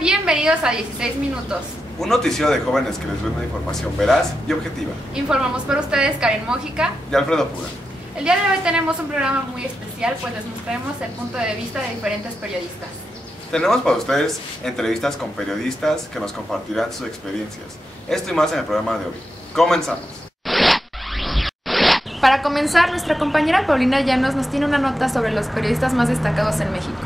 Bienvenidos a 16 Minutos. Un noticiero de jóvenes que les brinda información veraz y objetiva. Informamos por ustedes Karen Mójica y Alfredo Pura. El día de hoy tenemos un programa muy especial, pues les mostraremos el punto de vista de diferentes periodistas. Tenemos para ustedes entrevistas con periodistas que nos compartirán sus experiencias. Esto y más en el programa de hoy. Comenzamos. Para comenzar, nuestra compañera Paulina Llanos nos tiene una nota sobre los periodistas más destacados en México.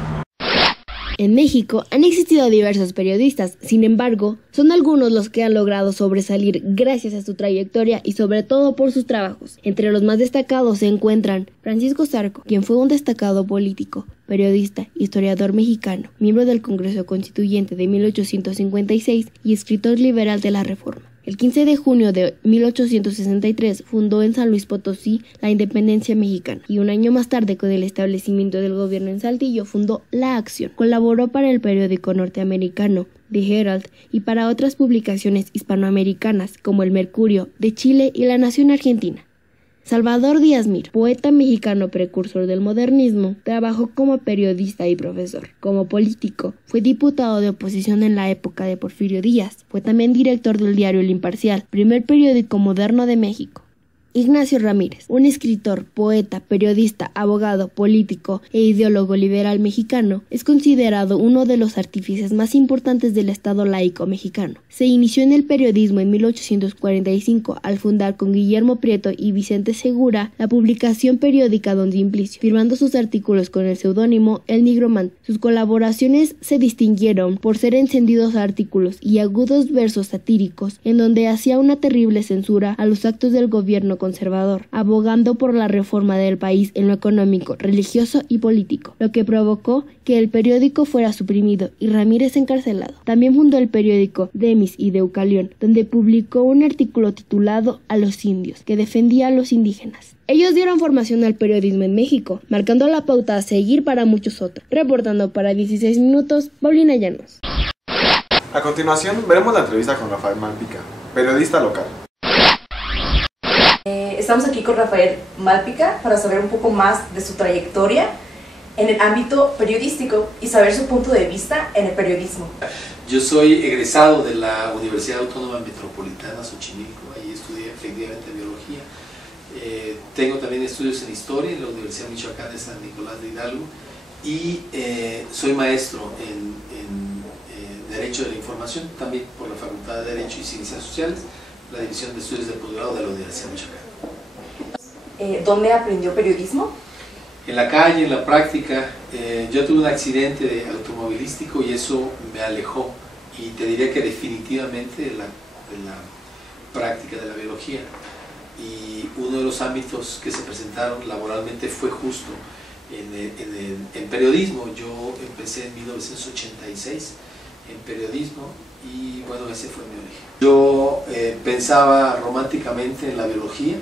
En México han existido diversos periodistas, sin embargo, son algunos los que han logrado sobresalir gracias a su trayectoria y sobre todo por sus trabajos. Entre los más destacados se encuentran Francisco Zarco, quien fue un destacado político, periodista, historiador mexicano, miembro del Congreso Constituyente de 1856 y escritor liberal de la Reforma. El 15 de junio de 1863 fundó en San Luis Potosí la independencia mexicana y un año más tarde, con el establecimiento del gobierno en Saltillo, fundó La Acción. Colaboró para el periódico norteamericano The Herald y para otras publicaciones hispanoamericanas como El Mercurio de Chile y La Nación Argentina. Salvador Díaz Mir, poeta mexicano precursor del modernismo, trabajó como periodista y profesor. Como político, fue diputado de oposición en la época de Porfirio Díaz. Fue también director del diario El Imparcial, primer periódico moderno de México. Ignacio Ramírez, un escritor, poeta, periodista, abogado, político e ideólogo liberal mexicano, es considerado uno de los artífices más importantes del Estado laico mexicano. Se inició en el periodismo en 1845 al fundar con Guillermo Prieto y Vicente Segura la publicación periódica Don Simplicio, firmando sus artículos con el seudónimo El Nigromante. Sus colaboraciones se distinguieron por ser encendidos artículos y agudos versos satíricos en donde hacía una terrible censura a los actos del gobierno conservador, abogando por la reforma del país en lo económico, religioso y político, lo que provocó que el periódico fuera suprimido y Ramírez encarcelado. También fundó el periódico Demis y Deucalión, donde publicó un artículo titulado A los indios, que defendía a los indígenas. Ellos dieron formación al periodismo en México, marcando la pauta a seguir para muchos otros. Reportando para 16 Minutos, Paulina Llanos. A continuación veremos la entrevista con Rafael Malpica, periodista local. Estamos aquí con Rafael Malpica para saber un poco más de su trayectoria en el ámbito periodístico y saber su punto de vista en el periodismo. Yo soy egresado de la Universidad Autónoma Metropolitana Xochimilco, ahí estudié efectivamente biología. Tengo también estudios en historia en la Universidad Michoacana de San Nicolás de Hidalgo y soy maestro en Derecho de la Información, también por la Facultad de Derecho y Ciencias Sociales, la División de Estudios de Posgrado de la Universidad Michoacana. ¿Dónde aprendió periodismo? En la calle, en la práctica. Yo tuve un accidente automovilístico y eso me alejó, y te diría que definitivamente de la práctica de la biología. Y uno de los ámbitos que se presentaron laboralmente fue justo en periodismo. Yo empecé en 1986 en periodismo y bueno, ese fue mi origen. Yo pensaba románticamente en la biología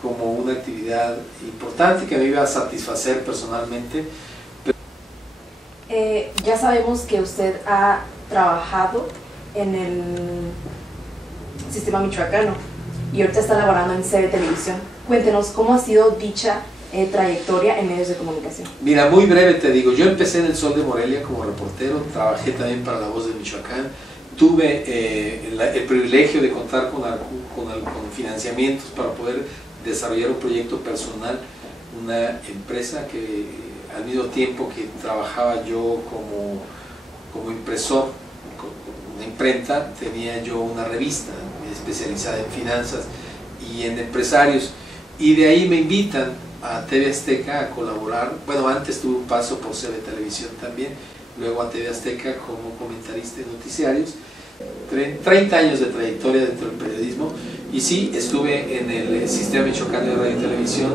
como una actividad importante que me iba a satisfacer personalmente. Ya sabemos que usted ha trabajado en el sistema michoacano y ahorita está laborando en CB Televisión. Cuéntenos cómo ha sido dicha trayectoria en medios de comunicación. Mira, muy breve te digo, yo empecé en El Sol de Morelia como reportero, trabajé también para La Voz de Michoacán, tuve el privilegio de contar con financiamientos para poder desarrollar un proyecto personal, una empresa que al mismo tiempo que trabajaba yo como impresor, con una imprenta, tenía yo una revista especializada en finanzas y en empresarios, y de ahí me invitan a TV Azteca a colaborar. Bueno, antes tuve un paso por CB Televisión también, luego a TV Azteca como comentarista de noticiarios. 30 años de trayectoria dentro del periodismo, y sí, estuve en el Sistema Michoacano de Radio y Televisión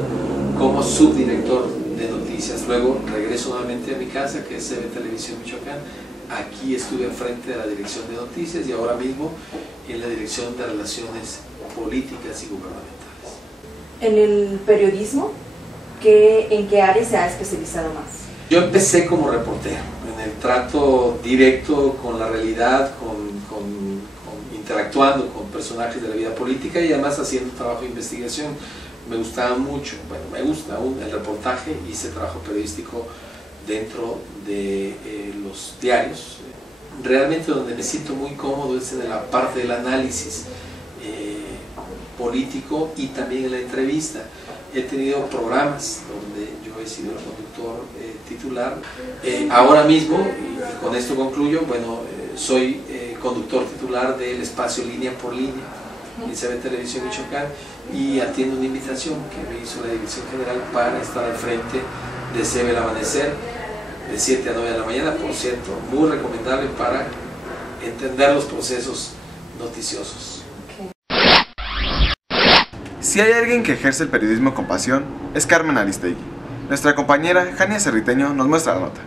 como subdirector de noticias. Luego regreso nuevamente a mi casa, que es CB Televisión Michoacán. Aquí estuve al frente de la dirección de noticias y ahora mismo en la dirección de relaciones políticas y gubernamentales. En el periodismo, ¿en qué área se ha especializado más? Yo empecé como reportero, en el trato directo con la realidad, interactuando con personajes de la vida política y además haciendo trabajo de investigación. Me gustaba mucho, bueno, me gusta aún el reportaje, hice trabajo periodístico dentro de los diarios, realmente donde me siento muy cómodo es en la parte del análisis político y también en la entrevista. He tenido programas donde yo he sido el conductor titular. Ahora mismo, y con esto concluyo, bueno, soy conductor titular del espacio Línea por Línea en CB Televisión Michoacán, y atiendo una invitación que me hizo la Dirección General para estar al frente de CB El Amanecer de 7 a 9 de la mañana, por cierto, muy recomendable para entender los procesos noticiosos. Si hay alguien que ejerce el periodismo con pasión, es Carmen Aristegui. Nuestra compañera Jania Cerriteño nos muestra la nota.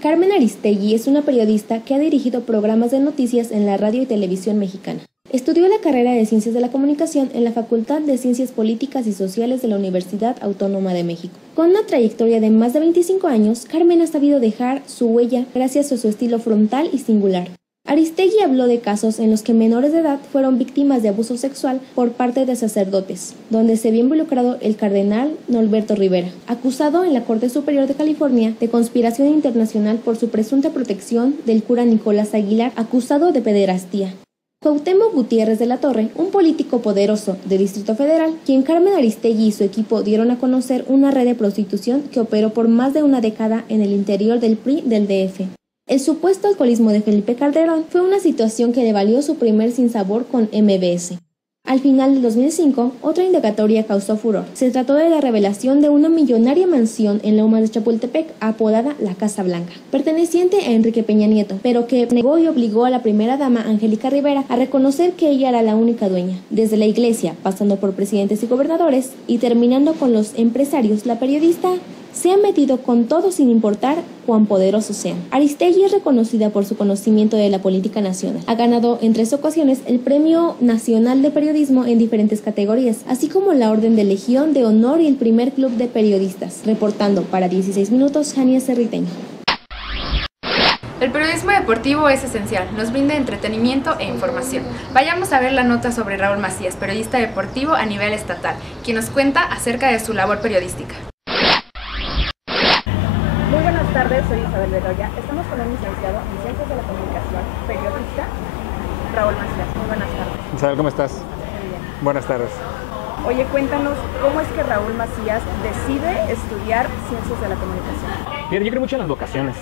Carmen Aristegui es una periodista que ha dirigido programas de noticias en la radio y televisión mexicana. Estudió la carrera de Ciencias de la Comunicación en la Facultad de Ciencias Políticas y Sociales de la Universidad Autónoma de México. Con una trayectoria de más de 25 años, Carmen ha sabido dejar su huella gracias a su estilo frontal y singular. Aristegui habló de casos en los que menores de edad fueron víctimas de abuso sexual por parte de sacerdotes, donde se vio involucrado el cardenal Norberto Rivera, acusado en la Corte Superior de California de conspiración internacional por su presunta protección del cura Nicolás Aguilar, acusado de pederastía. Cuauhtémoc Gutiérrez de la Torre, un político poderoso del Distrito Federal, quien Carmen Aristegui y su equipo dieron a conocer una red de prostitución que operó por más de una década en el interior del PRI del DF. El supuesto alcoholismo de Felipe Calderón fue una situación que le valió su primer sinsabor con MBS. Al final del 2005, otra indagatoria causó furor. Se trató de la revelación de una millonaria mansión en Lomas de Chapultepec, apodada la Casa Blanca, perteneciente a Enrique Peña Nieto, pero que negó y obligó a la primera dama, Angélica Rivera, a reconocer que ella era la única dueña. Desde la iglesia, pasando por presidentes y gobernadores, y terminando con los empresarios, la periodista se ha metido con todo sin importar cuán poderosos sean. Aristegui es reconocida por su conocimiento de la política nacional. Ha ganado en 3 ocasiones el Premio Nacional de Periodismo en diferentes categorías, así como la Orden de Legión de Honor y el primer Club de Periodistas. Reportando para 16 minutos, Jania Cerriteño. El periodismo deportivo es esencial, nos brinda entretenimiento e información. Vayamos a ver la nota sobre Raúl Macías, periodista deportivo a nivel estatal, quien nos cuenta acerca de su labor periodística. Muy buenas tardes, soy Isabel Bedoya. Estamos con un licenciado en Ciencias de la Comunicación, periodista, Raúl Macías. Muy buenas tardes. Isabel, ¿cómo estás? Muy bien. Buenas tardes. Oye, cuéntanos, ¿cómo es que Raúl Macías decide estudiar Ciencias de la Comunicación? Yo creo mucho en las vocaciones.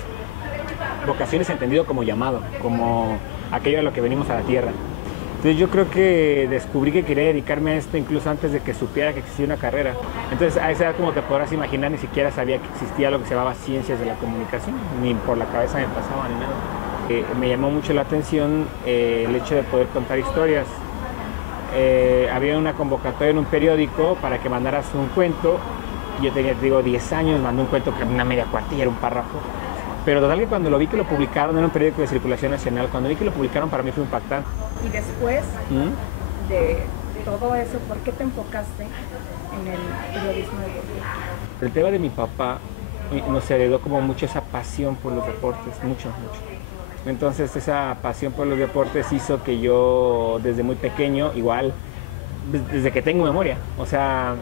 Vocaciones entendido como llamado, como aquello a lo que venimos a la tierra. Entonces yo creo que descubrí que quería dedicarme a esto incluso antes de que supiera que existía una carrera. Entonces a esa edad, como te podrás imaginar, ni siquiera sabía que existía lo que se llamaba Ciencias de la Comunicación, ni por la cabeza me pasaba ni nada. Me llamó mucho la atención el hecho de poder contar historias. Había una convocatoria en un periódico para que mandaras un cuento. Yo tenía, 10 años, mandé un cuento que era una media cuartilla, era un párrafo. Pero total que cuando lo vi que lo publicaron, era un periódico de circulación nacional, cuando vi que lo publicaron para mí fue impactante. Y después de todo eso, ¿por qué te enfocaste en el periodismo deportivo? El tema de mi papá nos heredó como mucho esa pasión por los deportes, mucho. Entonces esa pasión por los deportes hizo que yo desde muy pequeño, igual, desde que tengo memoria, o sea,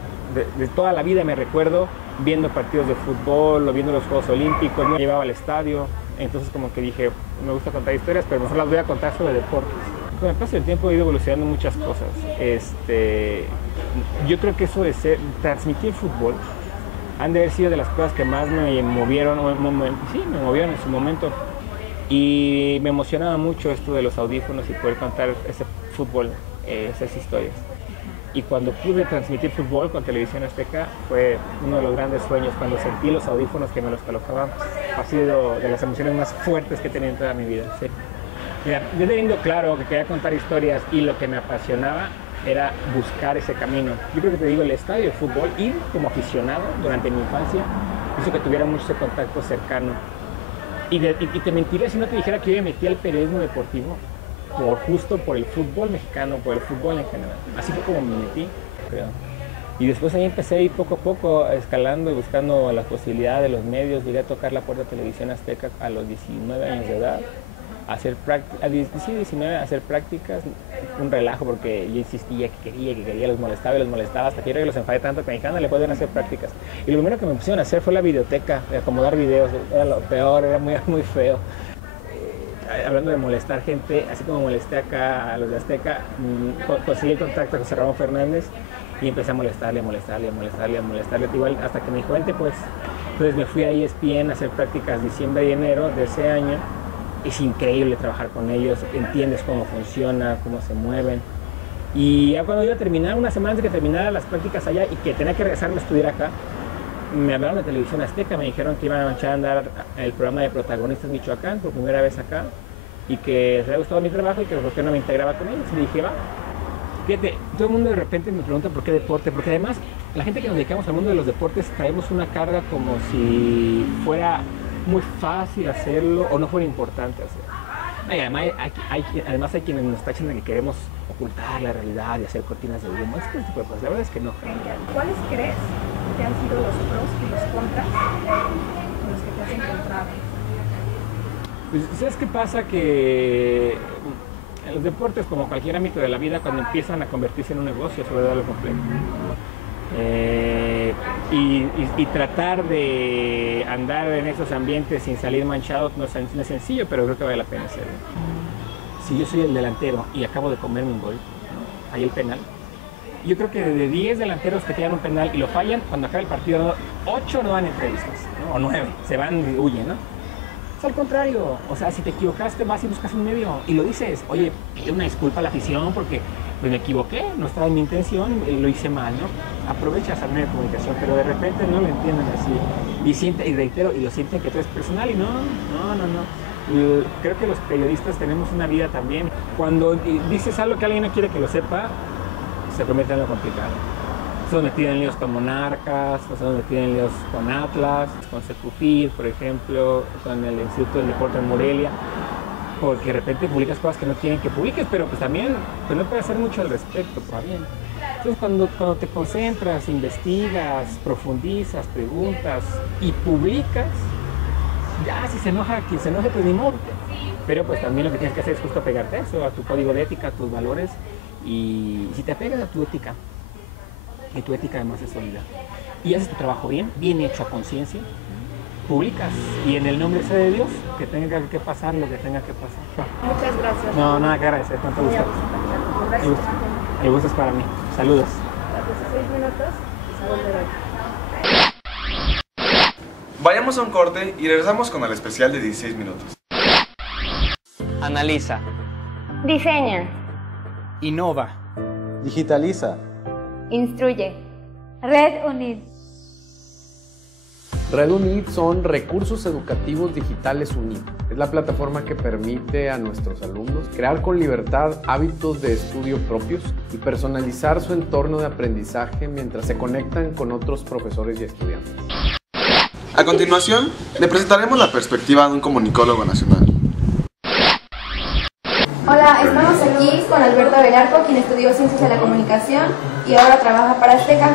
de toda la vida me recuerdo viendo partidos de fútbol o viendo los Juegos Olímpicos, me llevaba al estadio, entonces como que dije, me gusta contar historias, pero mejor las voy a contar sobre deportes. Con el paso del tiempo he ido evolucionando muchas cosas. Yo creo que eso de transmitir fútbol han de haber sido de las cosas que más me movieron, me movieron en su momento. Y me emocionaba mucho esto de los audífonos y poder contar ese fútbol, esas historias. Y cuando pude transmitir fútbol con Televisión Azteca fue uno de los grandes sueños, cuando sentí los audífonos que me los colocaban. Ha sido de las emociones más fuertes que he tenido en toda mi vida. Sí. Mira, yo teniendo claro que quería contar historias y lo que me apasionaba era buscar ese camino. Yo creo que te digo, el estadio de fútbol, ir como aficionado durante mi infancia, hizo que tuviera mucho ese contacto cercano. Y te mentiría si no te dijera que yo me metí al periodismo deportivo justo por el fútbol mexicano, por el fútbol en general. Así fue como me metí, creo. Y después ahí empecé a ir poco a poco escalando y buscando las posibilidades de los medios. Llegué a tocar la puerta de Televisión Azteca a los 19 años de edad. a hacer prácticas, a 19 a hacer prácticas, un relajo porque yo insistía que quería, los molestaba, hasta que los enfadé tanto que me dijeron, le pueden hacer prácticas. Y lo primero que me pusieron a hacer fue la videoteca, de acomodar videos, era lo peor, era muy feo. Hablando de molestar gente, así como molesté acá a los de Azteca, conseguí el contacto con José Ramón Fernández y empecé a molestarle, igual hasta que me dijo, vente pues. Entonces me fui a ESPN a hacer prácticas diciembre y enero de ese año. Es increíble trabajar con ellos, entiendes cómo funciona, cómo se mueven. Y ya cuando iba a terminar, una semana antes de que terminara las prácticas allá y que tenía que regresarme a estudiar acá, me hablaron de Televisión Azteca, me dijeron que iban a echar a andar el programa de Protagonistas Michoacán por primera vez acá y que les había gustado mi trabajo y que por qué no me integraba con ellos. Y dije, va. Fíjate, todo el mundo de repente me pregunta por qué deporte, porque además la gente que nos dedicamos al mundo de los deportes traemos una carga como si fuera muy fácil hacerlo o no fuera importante hacerlo. Además hay quienes nos tachan de que queremos ocultar la realidad y hacer cortinas de humo. Es tipo de cosas. La verdad es que no. ¿Cuáles crees que han sido los pros y los contras con los que te has encontrado? Pues, ¿sabes qué pasa? Que en los deportes, como cualquier ámbito de la vida, cuando empiezan a convertirse en un negocio, se vuelve algo complejo. Y tratar de andar en esos ambientes sin salir manchado no es sencillo, pero creo que vale la pena hacerlo. Si yo soy el delantero y acabo de comerme un gol, ¿no? Ahí el penal, yo creo que de 10 delanteros que tiran un penal y lo fallan, cuando acaba el partido, 8 no dan entrevistas, ¿no? O 9, se van y huyen, ¿no? Es al contrario, o sea, si te equivocaste, vas y buscas un medio y lo dices, oye, pide una disculpa a la afición porque pues me equivoqué, no estaba en mi intención, lo hice mal, ¿no? Aprovechas al medio de comunicación, pero de repente no lo entienden así. Y reitero, y lo sienten que todo es personal y no. Creo que los periodistas tenemos una vida también. Cuando dices algo que alguien no quiere que lo sepa, se convierte en algo complicado. Nos metidos en líos con Monarcas, nos metidos en líos con Atlas, con Secufir, por ejemplo, con el Instituto del Deporte en Morelia, porque de repente publicas cosas que no quieren que publiques, pero pues también pues no puedes hacer mucho al respecto, pues bien. Entonces cuando te concentras, investigas, profundizas, preguntas y publicas, ya si se enoja quien se enoje, pues ni modo. Pero pues también lo que tienes que hacer es justo apegarte a eso, a tu código de ética, a tus valores, y si te apegas a tu ética, y tu ética además es sólida, y haces tu trabajo bien hecho a conciencia, publicas, y en el nombre sea de Dios, que tenga que pasar lo que tenga que pasar. Muchas gracias. No, nada que agradecer, tanto gusto. Gracias. El gusto es para mí. Saludos. 16 minutos y sabor de hoy. Vayamos a un corte y regresamos con el especial de 16 minutos. Analiza. Diseña. Innova. Digitaliza. Instruye. Red UNID. Red UNID son recursos educativos digitales UNID. Es la plataforma que permite a nuestros alumnos crear con libertad hábitos de estudio propios y personalizar su entorno de aprendizaje mientras se conectan con otros profesores y estudiantes. A continuación, le presentaremos la perspectiva de un comunicólogo nacional. Hola, estamos aquí con Alberto Velarco, quien estudió Ciencias de la Comunicación y ahora trabaja para Azteca.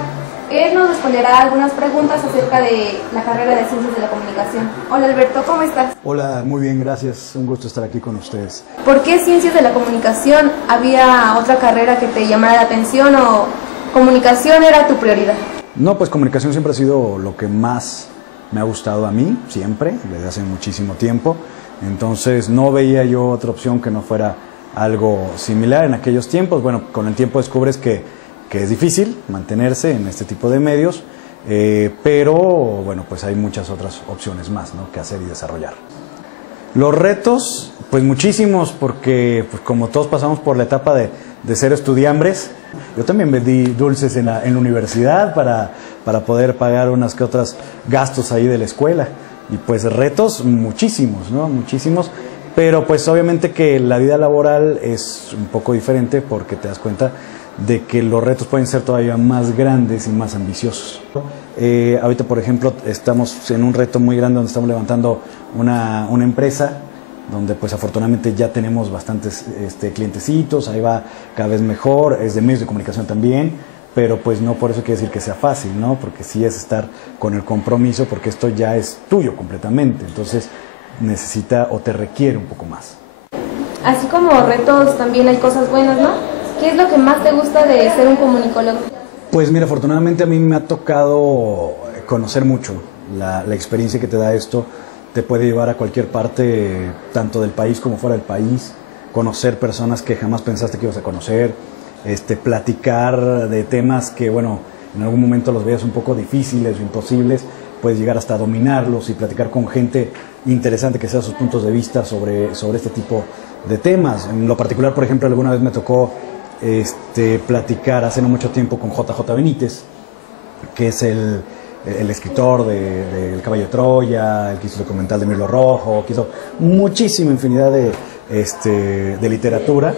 Él nos responderá algunas preguntas acerca de la carrera de Ciencias de la Comunicación. Hola Alberto, ¿cómo estás? Hola, muy bien, gracias. Un gusto estar aquí con ustedes. ¿Por qué Ciencias de la Comunicación? ¿Había otra carrera que te llamara la atención o comunicación era tu prioridad? No, pues comunicación siempre ha sido lo que más me ha gustado a mí, siempre, desde hace muchísimo tiempo. Entonces no veía yo otra opción que no fuera algo similar en aquellos tiempos. Bueno, con el tiempo descubres que es difícil mantenerse en este tipo de medios, pero bueno, pues hay muchas otras opciones más, ¿no?, que hacer y desarrollar. Los retos, pues muchísimos, porque pues como todos pasamos por la etapa de ser estudiambres, yo también vendí dulces en la universidad para poder pagar unas que otras gastos ahí de la escuela. Y pues retos muchísimos, ¿no? Muchísimos, pero pues obviamente que la vida laboral es un poco diferente porque te das cuenta de que los retos pueden ser todavía más grandes y más ambiciosos. Ahorita, por ejemplo, estamos en un reto muy grande donde estamos levantando una empresa donde pues afortunadamente ya tenemos bastantes clientecitos, ahí va cada vez mejor, es de medios de comunicación también, pero pues no por eso quiere decir que sea fácil, ¿no? Porque sí es estar con el compromiso, porque esto ya es tuyo completamente, entonces necesita o te requiere un poco más. Así como retos, también hay cosas buenas, ¿no? ¿Qué es lo que más te gusta de ser un comunicólogo? Pues mira, afortunadamente a mí me ha tocado conocer mucho. La experiencia que te da esto te puede llevar a cualquier parte, tanto del país como fuera del país, conocer personas que jamás pensaste que ibas a conocer, platicar de temas que, bueno, en algún momento los veías un poco difíciles o imposibles, puedes llegar hasta dominarlos y platicar con gente interesante que sea sus puntos de vista sobre este tipo de temas. En lo particular, por ejemplo, alguna vez me tocó platicar hace no mucho tiempo con JJ Benítez, que es el escritor de El Caballo de Troya, el que hizo el documental de Mirlo Rojo, que hizo muchísima infinidad de literatura.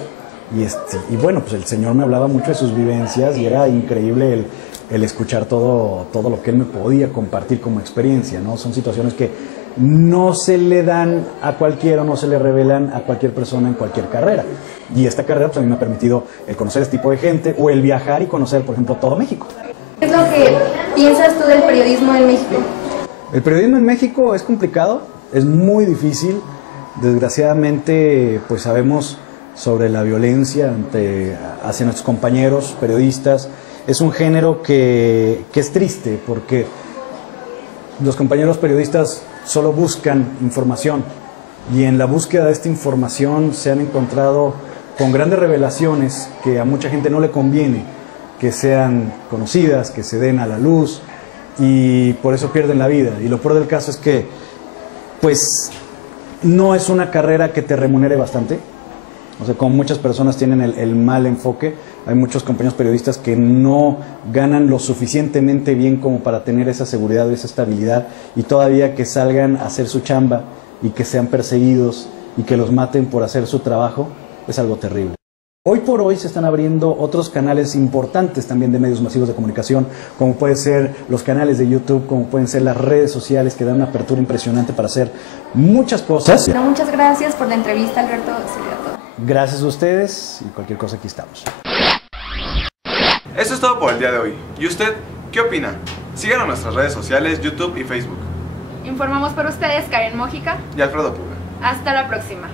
Y bueno, pues el señor me hablaba mucho de sus vivencias y era increíble el escuchar todo lo que él me podía compartir como experiencia, ¿no? Son situaciones que no se le dan a cualquiera, no se le revelan a cualquier persona en cualquier carrera. Y esta carrera pues a mí me ha permitido el conocer este tipo de gente o el viajar y conocer, por ejemplo, todo México. ¿Qué es lo que piensas tú del periodismo en México? El periodismo en México es complicado, es muy difícil. Desgraciadamente, pues sabemos sobre la violencia hacia nuestros compañeros periodistas. Es un género que es triste porque los compañeros periodistas solo buscan información y en la búsqueda de esta información se han encontrado con grandes revelaciones que a mucha gente no le conviene que sean conocidas, que se den a la luz y por eso pierden la vida. Y lo peor del caso es que pues no es una carrera que te remunere bastante. O sea, como muchas personas tienen el mal enfoque, hay muchos compañeros periodistas que no ganan lo suficientemente bien como para tener esa seguridad o esa estabilidad y todavía que salgan a hacer su chamba y que sean perseguidos y que los maten por hacer su trabajo, es algo terrible. Hoy por hoy se están abriendo otros canales importantes también de medios masivos de comunicación, como pueden ser los canales de YouTube, como pueden ser las redes sociales que dan una apertura impresionante para hacer muchas cosas. Bueno, muchas gracias por la entrevista, Alberto. Sería todo. Gracias a ustedes y cualquier cosa aquí estamos. Eso es todo por el día de hoy. ¿Y usted qué opina? Síganos en nuestras redes sociales, YouTube y Facebook. Informamos por ustedes Karen Mójica y Alfredo Puga. Hasta la próxima.